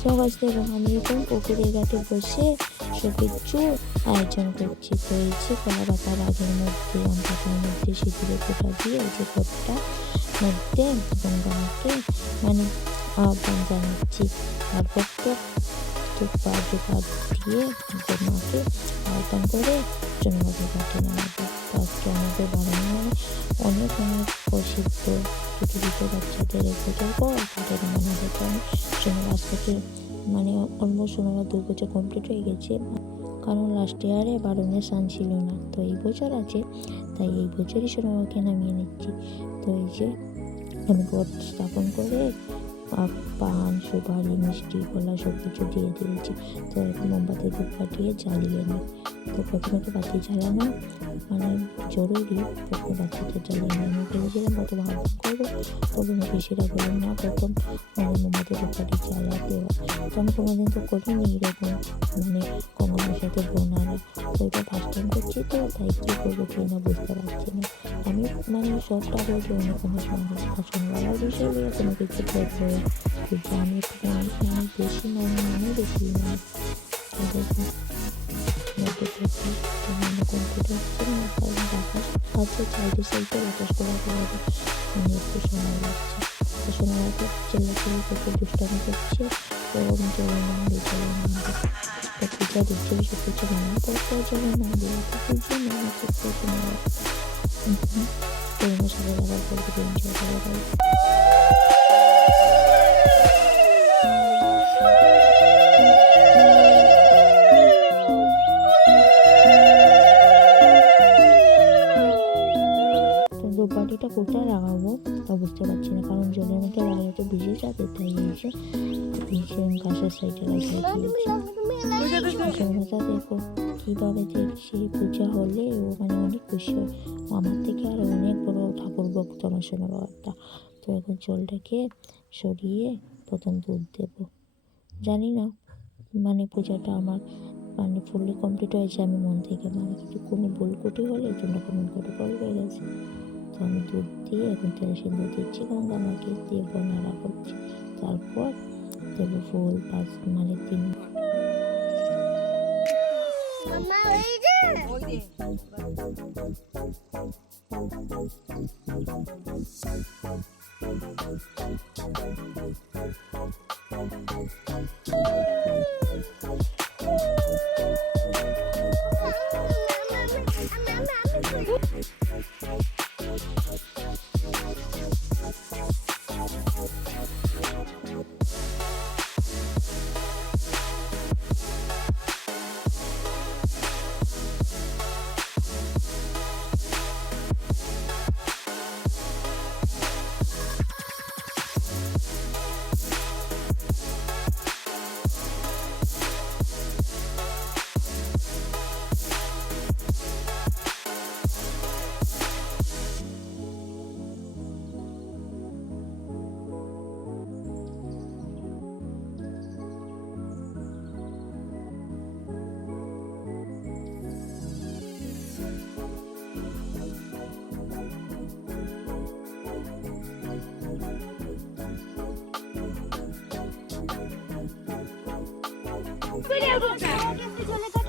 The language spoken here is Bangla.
সবাই দেখো আমি এখন পুকুরের ঘাটে বসে সব কিছু আয়োজন করছি। তো এই যে কলা পাতার আগের মধ্যে আম পাতার মধ্যে সিঁদুরের ফোঁটা দিয়ে এই যে ঘরটা মধ্যে গঙ্গাকে মানে আহ্বান জানাচ্ছি। তারপর তো ধূপ দিয়ে মাকে আহ্বান করে জন্মদিন ঘাটে নামাবো। আজকে আমাদের বাড়ি মানে অনেক প্রসিদ্ধ ছোটো ছোটো বাচ্চাদের পুজোর পর তাদের মানাবে। কারণ আজ থেকে মানে অলমোস্ট আমার 2 বছর কমপ্লিট হয়ে গেছে, কারণ লাস্ট ইয়ারে বারণের সান ছিল না, তো এই বছর আছে, তাই এই বছরই সোনামাকে নামিয়ে নিচ্ছি। তো এই যে আমি ঘট স্থাপন করে পান সুপারি মিষ্টি কলা সব কিছু দিয়ে দিয়েছি। তো মোমবাতি ধূপ কাটিয়ে জ্বালিয়ে নিই। তো প্রথমে তো বাতি জ্বালানো মানে জরুরি, প্রথমে বাতিটা জ্বালিয়ে নিই। আমি ভেবেছিলাম কত ভালো করবো, তবে আমি বেশিরা বললাম না প্রথম মানে মোমবাতি ধূপ কাটি জ্বালাতে হয়। তো আমি কোনোদিন তো করিনি এরকম মানে কঙ্গনার সাথে বোনারা, তো এটা ফার্স্ট টাইম করছি, তো তাই কী করবো কি না বুঝতে পারছি না। আমি মানে সবটা বলছি অন্য কোনো সময় শোনার বিষয় নিয়ে কোনো কিছু করবো, কিন্তু আমি একটু মানে বেশি মানে বেশি মানে কম্পিউটার হচ্ছে না, কারণ বাতাস আছে চাইতে চাইতে বাতাস করা হবে, মানে একটু সময় লাগছে। তো সময়টা চেল্লাচিল্লি করতে দুষ্টামি করছে, তো আমি চলে নামবে তো পূজা দিচ্ছে সব কিছু রান্না করতে চলে নামবে, পুজো নামা করতে সময় তো আমার সাথে ব্যবহার করবে এনজয় করা যায়। ধূপকাঠিটা কোথায় লাগাবো তা বুঝতে পারছি না, কারণ জলের মধ্যে লাগালে তো ভিজে যাবে, তাই এসে গাছের সাইডে লাগিয়ে দিয়েছি। দেখো কীভাবে দেখছি পূজা হলে ও মানে অনেক খুশি হয়, আমার থেকে আর অনেক বড় ঠাকুর ভক্ত আমার সোনা বাবাটা। তো এখন জলটাকে সরিয়ে প্রথম দুধ দেব। জানি না মানে পূজাটা আমার মানে ফুললি কমপ্লিট হয়েছে আমি মন থেকে, মানে কিছু কোনো ভুল কুটি হলে তোমরা কমেন্ট করে বলবে গেছে। তো আমি দুধ দিয়ে এখন তেল সিঁদুর দিচ্ছি, গঙ্গা মাকে দিয়ে বনারা করছি। তারপর দেবো ফুল 5 মানে 3 Video